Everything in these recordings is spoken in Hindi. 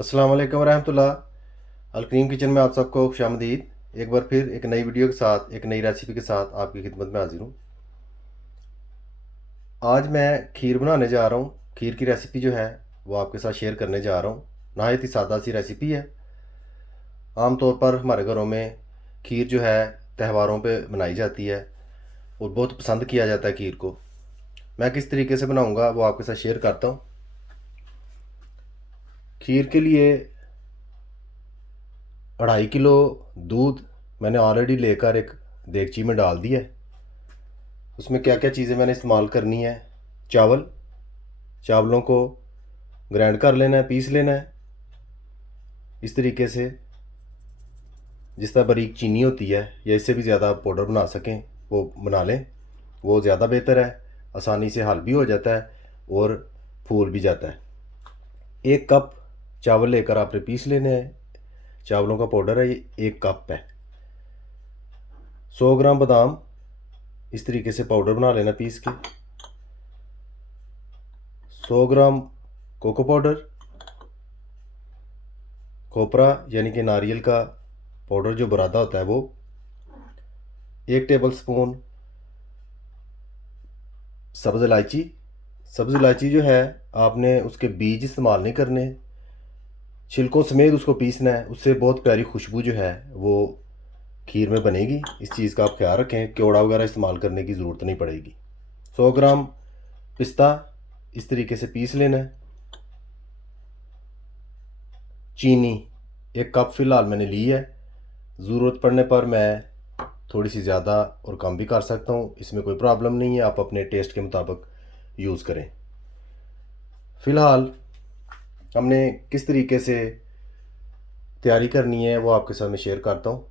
अस्सलाम वालेकुम रहमतुल्लाह। अलकरीम किचन में आप सबको खुशामदीद। एक बार फिर एक नई वीडियो के साथ, एक नई रेसिपी के साथ आपकी खिदमत में हाजिर हूँ। आज मैं खीर बनाने जा रहा हूँ। खीर की रेसिपी जो है वो आपके साथ शेयर करने जा रहा हूँ। नहायत ही सादा सी रेसिपी है। आम तौर पर हमारे घरों में खीर जो है त्योहारों पे बनाई जाती है और बहुत पसंद किया जाता है खीर को। मैं किस तरीके से बनाऊँगा वो आपके साथ शेयर करता हूँ। खीर के लिए 2.5 किलो दूध मैंने ऑलरेडी लेकर एक देगची में डाल दिया है। उसमें क्या क्या चीज़ें मैंने इस्तेमाल करनी है। चावलों को ग्राइंड कर लेना है, पीस लेना है इस तरीके से। जिस तरह बारीक चीनी होती है या इससे भी ज़्यादा पाउडर बना सकें वो बना लें, वो ज़्यादा बेहतर है। आसानी से हल भी हो जाता है और फूल भी जाता है। 1 कप चावल लेकर आपने पीस लेने हैं। चावलों का पाउडर है ये 1 कप है। 100 ग्राम बादाम इस तरीके से पाउडर बना लेना पीस के। 100 ग्राम कोको पाउडर, खोपरा यानी कि नारियल का पाउडर जो बुरादा होता है वो। 1 टेबल स्पून सब्ज़ इलायची। सब्ज़ इलायची जो है आपने उसके बीज इस्तेमाल नहीं करने, छिलकों समेत उसको पीसना है। उससे बहुत प्यारी खुशबू जो है वो खीर में बनेगी। इस चीज़ का आप ख्याल रखें, केवड़ा वगैरह इस्तेमाल करने की ज़रूरत नहीं पड़ेगी। 100 ग्राम पिस्ता इस तरीके से पीस लेना है। चीनी 1 कप फ़िलहाल मैंने ली है। ज़रूरत पड़ने पर मैं थोड़ी सी ज़्यादा और कम भी कर सकता हूँ, इसमें कोई प्रॉब्लम नहीं है। आप अपने टेस्ट के मुताबिक यूज़ करें। फ़िलहाल हमने किस तरीके से तैयारी करनी है वो आपके साथ मैं शेयर करता हूँ।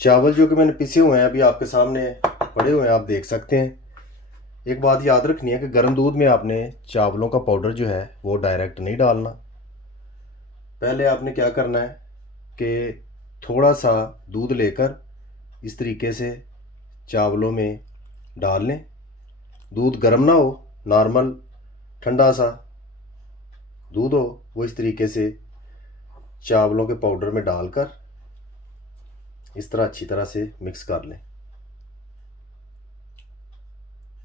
चावल जो कि मैंने पिसे हुए हैं अभी आपके सामने पड़े हुए हैं, आप देख सकते हैं। एक बात याद रखनी है कि गर्म दूध में आपने चावलों का पाउडर जो है वो डायरेक्ट नहीं डालना। पहले आपने क्या करना है कि थोड़ा सा दूध लेकर इस तरीके से चावलों में डाल लें। दूध गर्म ना हो, नॉर्मल ठंडा सा दूध हो, वो इस तरीके से चावलों के पाउडर में डालकर इस तरह अच्छी तरह से मिक्स कर लें।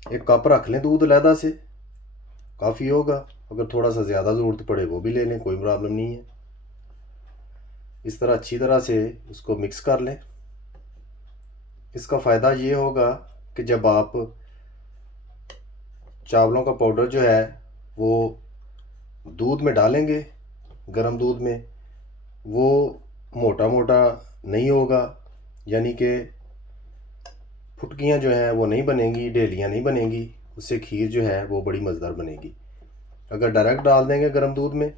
1 कप रख लें दूध अलहदा से, काफ़ी होगा। अगर थोड़ा सा ज़्यादा ज़रूरत पड़े वो भी ले लें, कोई प्रॉब्लम नहीं है। इस तरह अच्छी तरह से उसको मिक्स कर लें। इसका फ़ायदा ये होगा कि जब आप चावलों का पाउडर जो है वो दूध में डालेंगे, गर्म दूध में, वो मोटा मोटा नहीं होगा, यानी कि फुटकियाँ जो हैं वो नहीं बनेंगी, ढेलियाँ नहीं बनेंगी। उससे खीर जो है वो बड़ी मज़ेदार बनेगी। अगर डायरेक्ट डाल देंगे गर्म दूध में,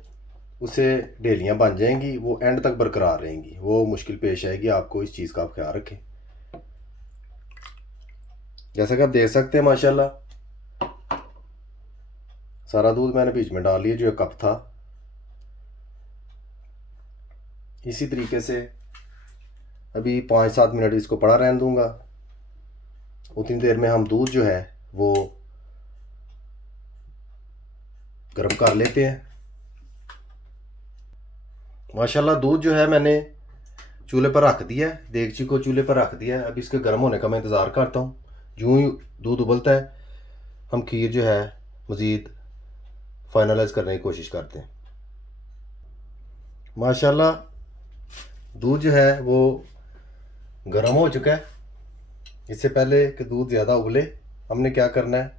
उससे ढेलियाँ बन जाएंगी, वो एंड तक बरकरार रहेंगी, वो मुश्किल पेश आएगी आपको। इस चीज़ का आप ख्याल रखें। जैसा कि आप देख सकते हैं माशाल्लाह सारा दूध मैंने बीच में डाल लिया जो 1 कप था। इसी तरीके से अभी 5-7 मिनट इसको पड़ा रहने दूंगा। उतनी देर में हम दूध जो है वो गर्म कर लेते हैं। माशाल्लाह दूध जो है मैंने चूल्हे पर रख दिया है, देगची को चूल्हे पर रख दिया है। अब इसके गर्म होने का मैं इंतज़ार करता हूँ। यूँ ही दूध उबलता है हम खीर जो है मज़ीद फाइनलाइज़ करने की कोशिश करते हैं। माशाल्लाह दूध जो है वो गर्म हो चुका है। इससे पहले कि दूध ज़्यादा उबले हमने क्या करना है,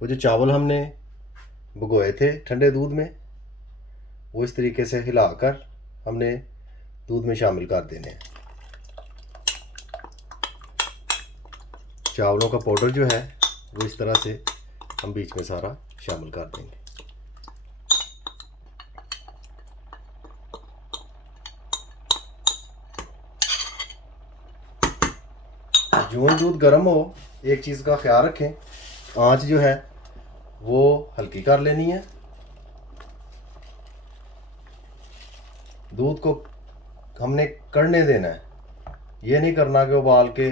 वो जो चावल हमने भिगोए थे ठंडे दूध में, वो इस तरीके से हिलाकर हमने दूध में शामिल कर देने हैं। चावलों का पाउडर जो है वो इस तरह से हम बीच में सारा शामिल कर देंगे। जो दूध गर्म हो, एक चीज़ का ख्याल रखें, आंच जो है वो हल्की कर लेनी है। दूध को हमने कड़ने देना है, ये नहीं करना कि उबाल के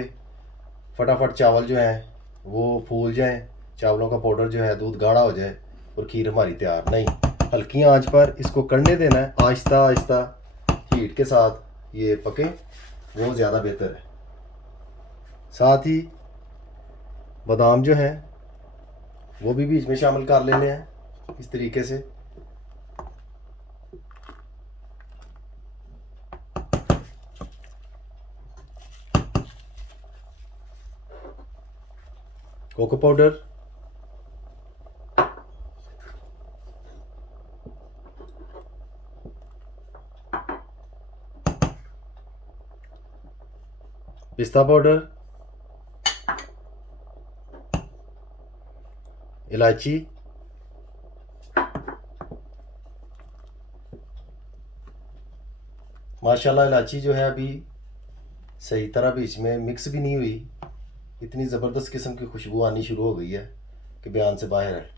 फटाफट चावल जो हैं वो फूल जाएं, चावलों का पाउडर जो है दूध गाढ़ा हो जाए और खीर हमारी तैयार। नहीं, हल्की आंच पर इसको करने देना है, आहिस्ता आहिस्ता हीट के साथ ये पके, वो ज़्यादा बेहतर है। साथ ही बादाम जो हैं वो भी बीच में शामिल कर लेने हैं इस तरीके से। कोको पाउडर, पिस्ता पाउडर, इलायची, माशाल्लाह इलायची जो है अभी सही तरह बीच में मिक्स भी नहीं हुई, इतनी ज़बरदस्त किस्म की खुशबू आनी शुरू हो गई है कि बयान से बाहर है।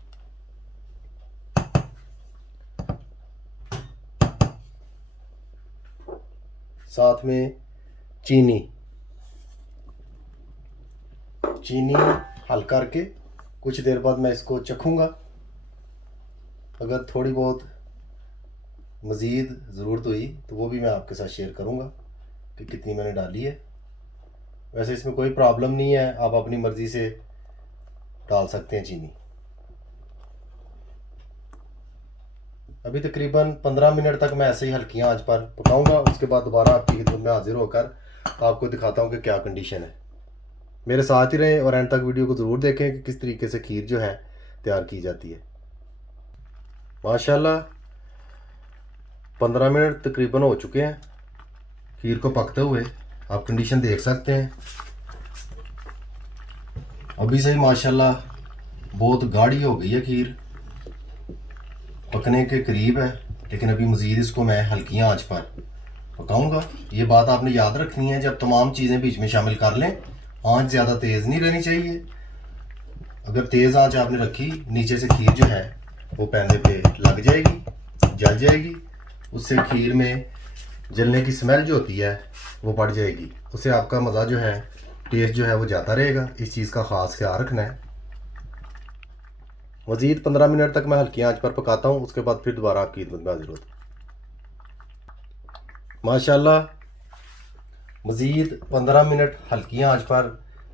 साथ में चीनी हल करके कुछ देर बाद मैं इसको चखूँगा। अगर थोड़ी बहुत मज़ीद ज़रूरत हुई तो वो भी मैं आपके साथ शेयर करूँगा कि कितनी मैंने डाली है। वैसे इसमें कोई प्रॉब्लम नहीं है, आप अपनी मर्ज़ी से डाल सकते हैं चीनी। अभी तकरीबन 15 मिनट तक मैं ऐसे ही हल्की आंच पर पकाऊंगा। उसके बाद दोबारा आपकी खिदमत में हाजिर होकर आपको दिखाता हूँ कि क्या कंडीशन है। मेरे साथ ही रहें और एंड तक वीडियो को ज़रूर देखें कि किस तरीके से खीर जो है तैयार की जाती है। माशाल्लाह 15 मिनट तकरीबन हो चुके हैं खीर को पकते हुए, आप कंडीशन देख सकते हैं। अभी से ही माशाल्लाह बहुत गाढ़ी हो गई है खीर, पकने के करीब है, लेकिन अभी मज़ीद इसको मैं हल्की आंच पर पकाऊंगा। ये बात आपने याद रखनी है, जब तमाम चीज़ें बीच में शामिल कर लें, आंच ज़्यादा तेज़ नहीं रहनी चाहिए। अगर तेज़ आंच आपने रखी, नीचे से खीर जो है वो पैने पे लग जाएगी, जल जाएगी। उससे खीर में जलने की स्मेल जो होती है वो बढ़ जाएगी, उससे आपका मज़ा जो है, टेस्ट जो है वो जाता रहेगा। इस चीज़ का ख़ास ख्याल रखना है। मज़ीद 15 मिनट तक मैं हल्की आंच पर पकाता हूँ, उसके बाद फिर दोबारा आपकी खिदमत में हाजिर होता हूँ। माशाल्लाह मज़ीद 15 मिनट हल्की आंच पर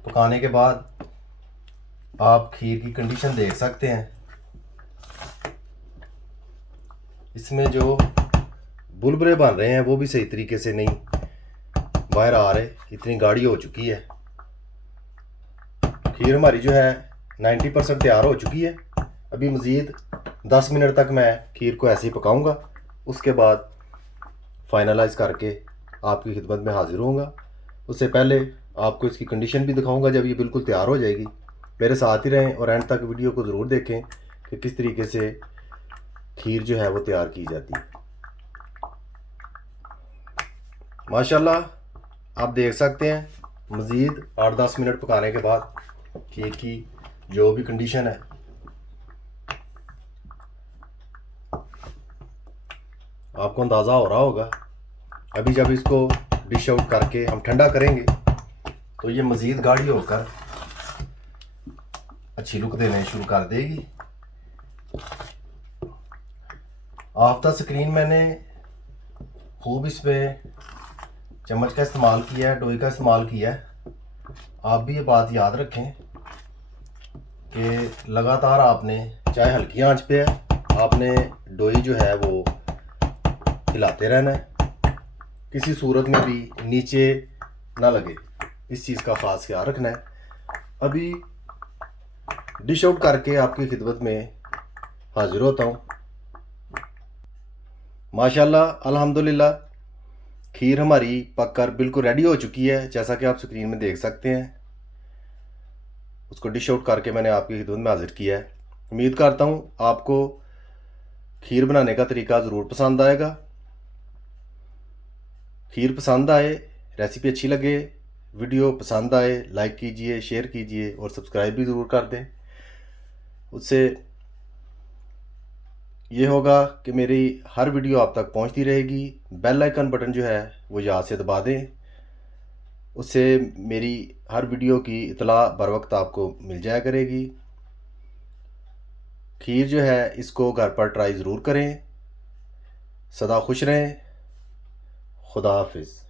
पकाने के बाद आप खीर की कंडीशन देख सकते हैं। इसमें जो बुलबुले बन रहे हैं वो भी सही तरीके से नहीं बाहर आ रहे, इतनी गाढ़ी हो चुकी है। खीर हमारी जो है 90% तैयार हो चुकी है। अभी मज़ीद 10 मिनट तक मैं खीर को ऐसे ही पकाऊंगा, उसके बाद फाइनलाइज़ करके आपकी खिदमत में हाजिर होऊंगा। उससे पहले आपको इसकी कंडीशन भी दिखाऊंगा जब ये बिल्कुल तैयार हो जाएगी। मेरे साथ ही रहें और एंड तक वीडियो को ज़रूर देखें कि किस तरीके से खीर जो है वो तैयार की जाती है। माशाल्लाह आप देख सकते हैं मज़ीद 8-10 मिनट पकाने के बाद खीर की जो भी कंडीशन है, आपको अंदाज़ा हो रहा होगा। अभी जब इसको डिश आउट करके हम ठंडा करेंगे तो ये मज़ीद गाढ़ी होकर अच्छी लुक देने शुरू कर देगी। आफ्टर स्क्रीन मैंने खूब इसमें चम्मच का इस्तेमाल किया है, डोई का इस्तेमाल किया है। आप भी ये बात याद रखें कि लगातार आपने, चाहे हल्की आंच पे है, आपने डोई जो है वो हिलाते रहना है, किसी सूरत में भी नीचे ना लगे, इस चीज़ का ख़ास ख्याल रखना है। अभी डिश आउट करके आपकी खिदमत में हाजिर होता हूँ। माशाल्लाह अल्हम्दुलिल्लाह खीर हमारी पककर बिल्कुल रेडी हो चुकी है, जैसा कि आप स्क्रीन में देख सकते हैं। उसको डिश आउट करके मैंने आपकी खिदमत में हाजिर किया है। उम्मीद करता हूँ आपको खीर बनाने का तरीका ज़रूर पसंद आएगा। खीर पसंद आए, रेसिपी अच्छी लगे, वीडियो पसंद आए, लाइक कीजिए, शेयर कीजिए और सब्सक्राइब भी ज़रूर कर दें। उससे ये होगा कि मेरी हर वीडियो आप तक पहुंचती रहेगी। बेल आइकन बटन जो है वो याद से दबा दें, उससे मेरी हर वीडियो की इतला बर वक्त आपको मिल जाया करेगी। खीर जो है इसको घर पर ट्राई ज़रूर करें। सदा खुश रहें। खुदा हाफिज़।